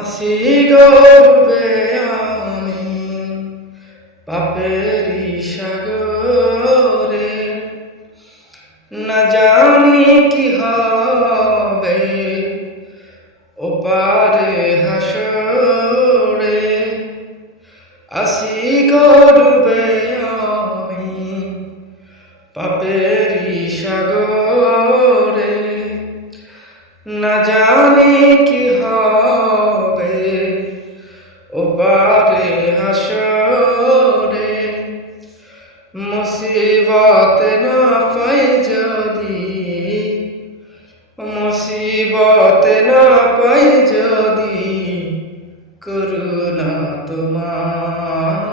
আসি গর্বে আমি পাপেরি সাগরে, না জানি কি হবে ওপারে হাসরে। আসি গর্বে আমি পাপেরি সাগরে, না জানি কি হবে ওপারে হাসরে। মুসিবত না পাই যদি, মুসিবত না পাই যদি, করুণা তোমার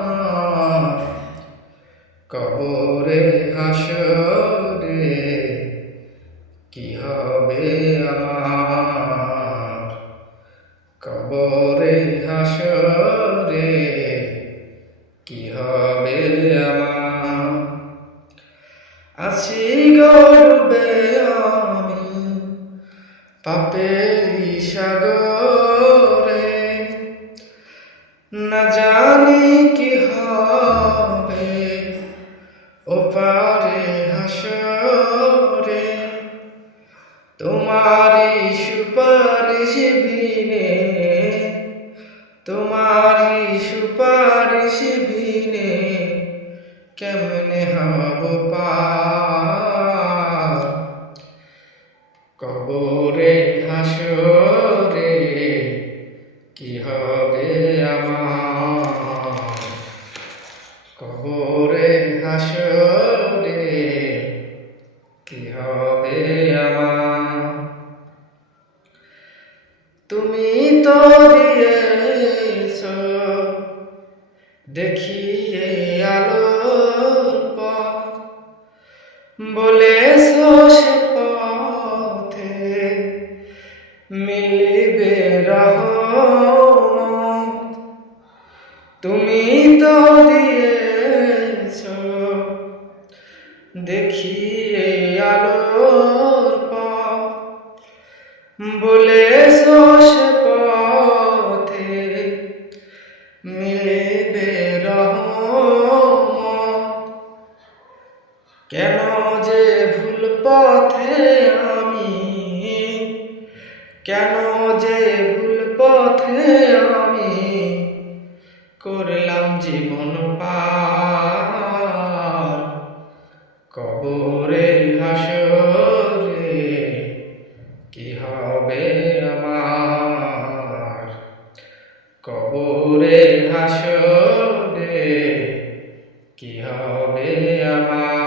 কবরে হাসরে কি হবে আমার, কবরে হাসরে কি হবে আমার। আছি গর্বে আমি পাপেরি সাগরে, না জানি কি হবে ওপারে হাসরে। তোমারি সুপারিশ বিনে, তোমারি সুপারিশ বিনে কেমনে হব পার, কবরে হাসরে কি হবে আমার, কবরে হাসরে কি হবে আমার। তুমি তো দিয়েছ দেখিয়ে আলোর পথ, বলেছ সে পথে মিলিবে রহমত। তুমি তো দিয়েছ দেখিয়ে আলোর পথ, বলেছ সে পথে মিলিবে রহমত। কেন যে ভুল পথে আমি, কেন যে ভুল পথে আমি করলাম জীবন পার, কবরে হাসরে কি হবে আমার, কবরে হাসরে কি হবে আমার।